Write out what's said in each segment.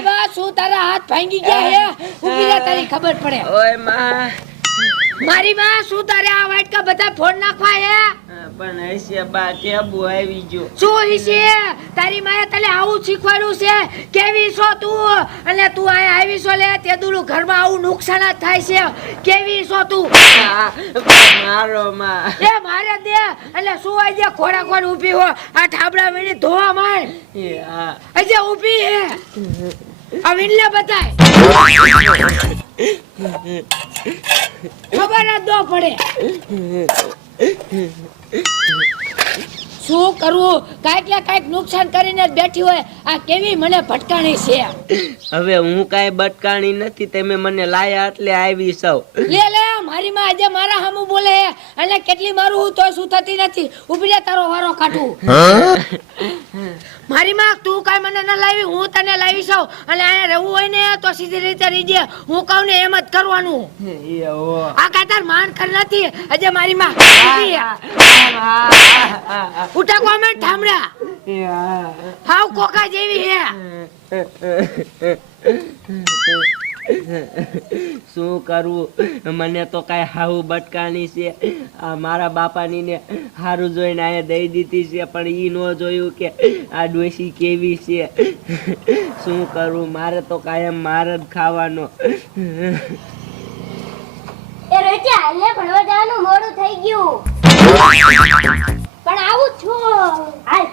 મારી વાત શું? તારા હાથ ભાંગી ગયા હે? રહે તારી ખબર પડે. ઓયમાં. મારી માં શું તારે આ વાટકા બધા ફોડ નાખવા હે? પણ હશે બા ટેબુ આવી ગયો. શું હશે? તારી માએ તને આવું શીખવાડ્યું છે? કેવી છો તું? અને તું અહીંયા આવી છો લે તે દુલું ઘરમાં આવું નુકસાન જ થાય છે. કેવી છો તું? મારો માં. એ મારે દે એટલે શું છે ખોડા ખોડ ઊભી હો. આ ઠાબડા વીણી ધોવા માંડ. એ આ અજે ઊભી હે. વીણલે બતાય. ખબર જ ન પડે. શું કરવું કાંઈક ને કાંઈક નુકસાન કરીને જ બેઠી હોય. આ કેવી મને ભટકાણી છે? હવે હું કાંઈ બટકાણી નથી તમે મને લાયા એટલે આવી સૌ. લે લે મારી માં આજે મારા સામું બોલે હે અને કેટલી મારું હું તોય શું થતી નથી. ઊભી તારો વારો કાઢું. મારી માં તું કાંઈ મને ન લાવી હું તને લાવી સૌ અને અહીંયા રહેવું હોય ને તો સીધી રીતે રીજે. હું કહું ને એમ જ કરવાનું. આ કાતર માન કર નથી? આજે મારી માં ઉઠા કોમેન્ટ ઠામડા હાવ કોકા જેવી હે. શું કરવું મને તો કાંઈ હાવું બટકાની છે. આ મારા બાપાની ને સારું જોઈને આયા દઈ દીધી છે, પણ ઈ ન જોયું કે આ ડોસી કેવી છે. શું કરવું મારે તો કાયમ માર જ ખાવાનો. એ રોજે હાલને ભણવા જવાનું મોડું થઈ ગયું. પણ આવું છું. હાલ.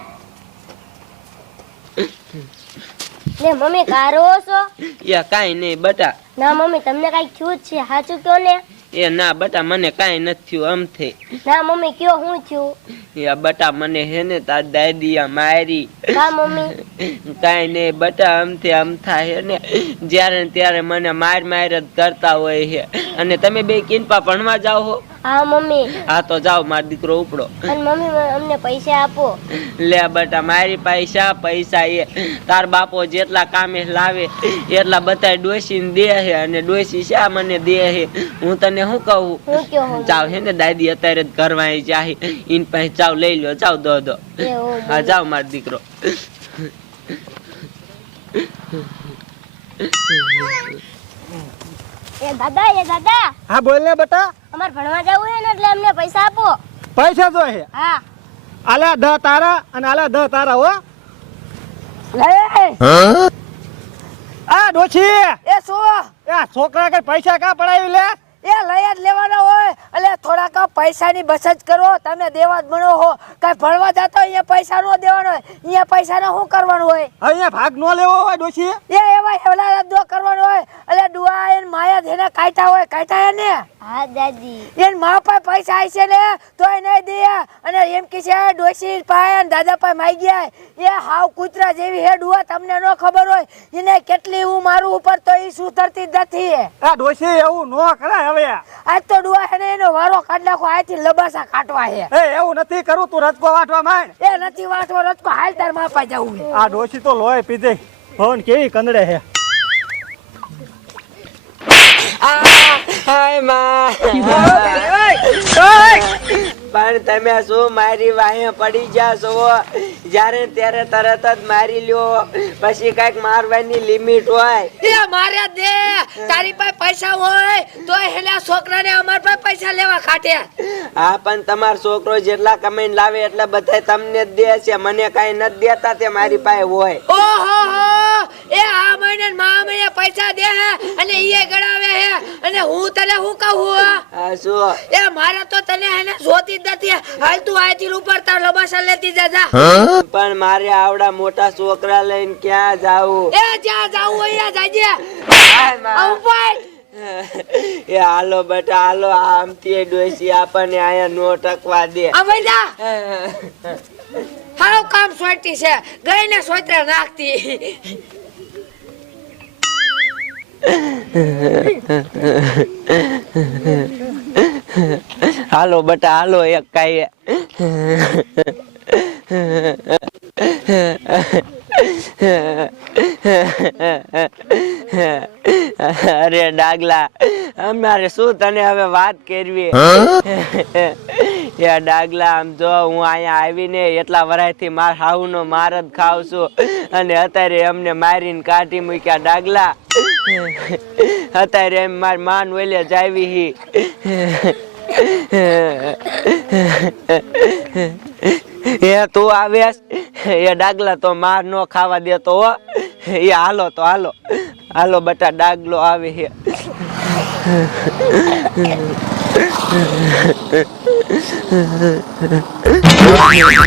લે મમ્મી કારો છો? યા કાઈ નહીં બટા. ના મમ્મી તમને કાઈ થયું છે? સાચું કયો ને. એ ના બટા મને કાઈ નથી થયું આમ થઈ. ના મમ્મી કયો હું છું યા બટા મને હે ને તાર દાદીયા મારી. હા મમ્મી? કાઈ નહીં બટા આમથી આમ થાય હે ને. જ્યારે ત્યારે મને માર માર જ કરતા હોય છે અને તમે બે કિનપા ભણવા જાઓ હો? હા મમ્મી. હા તો જાઓ મારો દીકરો ઉપડો. અને મમ્મી અમને પૈસા આપો. લે બટા મારી પૈસા પૈસા એ. તાર બાપો જેટલા કામે લાવે એટલા બધા ડોસીને દે છે અને ડોસી શા મને દે છે હું તને શું કહું? હું જાવ હે ને દાદી અત્યારે જ ઘરમાં આવી જાહી. ઈન પાસે જાવ લઈ લો જાવ દો દો. હા જાવ મારો દીકરો. એ દાદા એ દાદા. હા બોલ ને બેટા. અમારે ભણવા જવું છે ને એટલે અમને પૈસા આપો. પૈસા જો હે હા. આલા દહ તારા અને આલા દહ તારા હો. આ ડોછી એ સો એ છોકરા કે પૈસા કા પડાવી લે? એ લઈ જ લેવાના હોય. એટલે થોડાક પૈસાની બચત કરો. તમે દેવા જ ભણો હો. કઈ ભણવા જતા અહીંયા પૈસા નો દેવાનો હોય. અહીંયા પૈસા શું કરવાનું હોય? અહીંયા ભાગ નો લેવો હોય ડોશી. એ એવા હેવલા દો કરવાનો હોય. એને કાઢ્યા હોય કાયતા એને? હા દાદી. એન મા પાસે પૈસા આવી છે ને તોય નહીં દે. અને એમ કે છે ડોશી પાય ને દાદા પાસે માઈ ગયા. એ હાવ કૂતરા જેવી હે ડુઆ તમને નો ખબર હોય. એને કેટલી હું મારું ઉપર તો ઈ સુધરતી જ નથી. આ ડોશી એવું નો કરે હવે. આજ તો ડુઆ હે ને એનો વારો કાઢ નાખો આથી લબાસા કાટવા હે એ એવું નથી કરું તું રજકો વાટવા માંડ. એ નથી વાંચવો રચકો હાલ તારમાં પાસે જવું આ ડોશી તો લોહી પીધે. ફોન કેવી કંદડે હે હાયમાં. પણ તમે શું મારી વાહે પડી જા જ્યારે ત્યારે તરત જ મારી લ્યો. પછી કંઈક મારવાની લિમિટ હોય. એ મારે દે. તારી પાસે પૈસા હોય તો એના છોકરાને અમાર પાસે પૈસા લેવા ખાટે હા પણ તમારો છોકરો જેટલા કમાઈને લાવે એટલે બધા તમને જ દે છે. મને કઈ નથી દેતા તે મારી પાસે હોય. ઓહો એ આ પૈસા દે હે અને ઈએ ગણાવે હે. અને હું તને હું કહું હા? શું? એ મારે તો તને હેને જોતી જ નથી. હાલ તું આયથી ઉપર તાર લબાસા લેતી જા જા. પણ મારે આવડા મોટા છોકરા લઈને ક્યાં જાવું? એ જ્યાં જાવું અહીંયા જાજે. આ ઉપર એ હાલો બેટા હાલો આમથી ડોસી આપણને આયા નો ટકવા દે. આ ભાઈ હારો કામ સોટી છે. ગઈને સોતરા નાખતી. હાલો બટા, હાલો એક કાઈ. અરે ડાગલા, અમારે શું તને હવે વાત કરવી? યા ડાગલા, આમ જો હું અહીંયા આવીને એટલા વરાયથી માર હાહુનો માર જ ખાવ છું. અને અત્યારે અમને મારીને કાઢી મૂક્યા ડાગલા. અત્યારે એમ માર માન ઓલે જાવી હી. એ તું આવ્યાસ એ ડાગલા તો માર નો ખાવા દેતો હો. એ હાલો તો હાલો. હાલો બટા ડાગલો આવે છે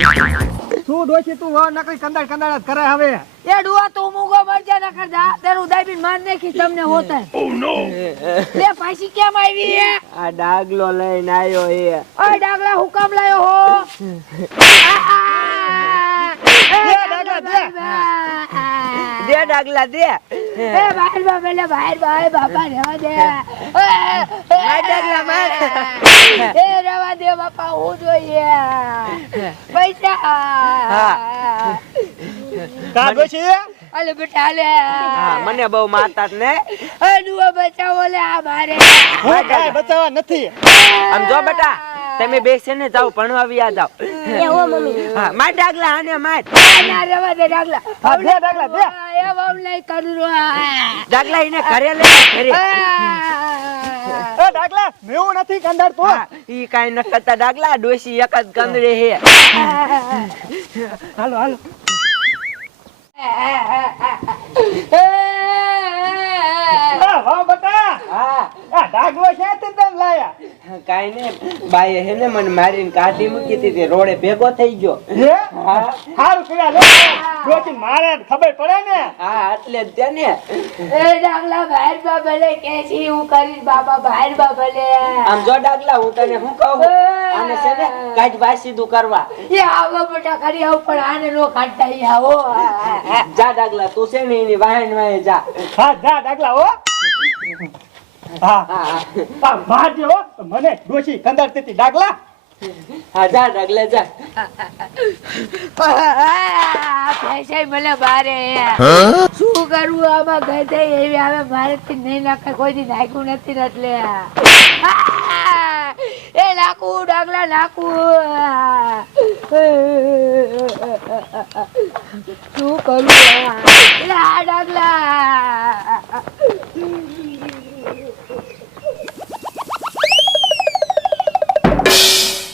શું ડોશી તું વાવ નકરી કંદાડ કંદાડ જ કરે હવે. એ ડુઆ તું મૂગો મરજા ના કરતા તારું દાબીને માર નાખી તમને હોતા. લે પાછી કેમ આવી હે? આ ડાગલો લઈને આવ્યો હે ઓ ડાગલા હુકમ લાયો હો. દે ડાગલા, દે. દે ડાગલા દે એ બહાર બહાર બાપા રહેવા દે. માર ડાગલા, માર. એ રહેવા દે બાપા હું જોઈએ. પૈસા. કા ડોશી અલે બેટા લે હા મને બહુ મારતા જ ને. અડુઆ બચાવો લે આ મારે. બચાવવા નથી. આમ જો બેટા. તમે બેસીને જાઓ ભણવા વ્યા જાઓ. એવો મમ્મી. હા માર ડાગલા આને માર. ના રહેવા દે ડાગલા. હા, દે ડાગલા, બે. એ બહુ નહીં કરું ડાગલા એને ઘરે લે ઘરે. એ ડાગલા મેવું નથી કંદાડ તું ઈ કાઈ ન કરતા. ડાગલા ડોશી એક જ કંદડે હે. હાલો હાલો. હા હા બટા. હા. આ ડાગલો છે તે લાયા? કાઈ ને બાએ હે ને મને મારીને કાઢી મૂકી દીધી રોડે ભેગો થઈ ગયો. હે? હારું કર્યા લો. ડોશી મારે ખબર પડે ને. હા એટલે જ તેને એ ડાગલા બહાર બા ભલે કે હું કરીશ બાબા બહાર બા ભલે. આમ જો ડાગલા હું તને હું કહું? આને છે ને ભાઈ સીધું કરવા. એ આવો મોટા કરી આવું પણ આને નો કાઢતા આવો. જા ડાગલા તું છે ને એની વાહન વાહે જા. હા જા ડાગલા હો. હા. હા મારજે હો મને ડોશી કંદર તેથી ડાગલા. હા જા ડાગલા જા. પૈસા મળે બારે શું કરવું આમાં ગઈ થઈ એવી આવે મારેથી નહીં નાખે કોઈ દી નાખ્યું નથી ને એટલે. એ નાખું ડાગલા નાખું. શું કરું એટલે આ ડાગલા.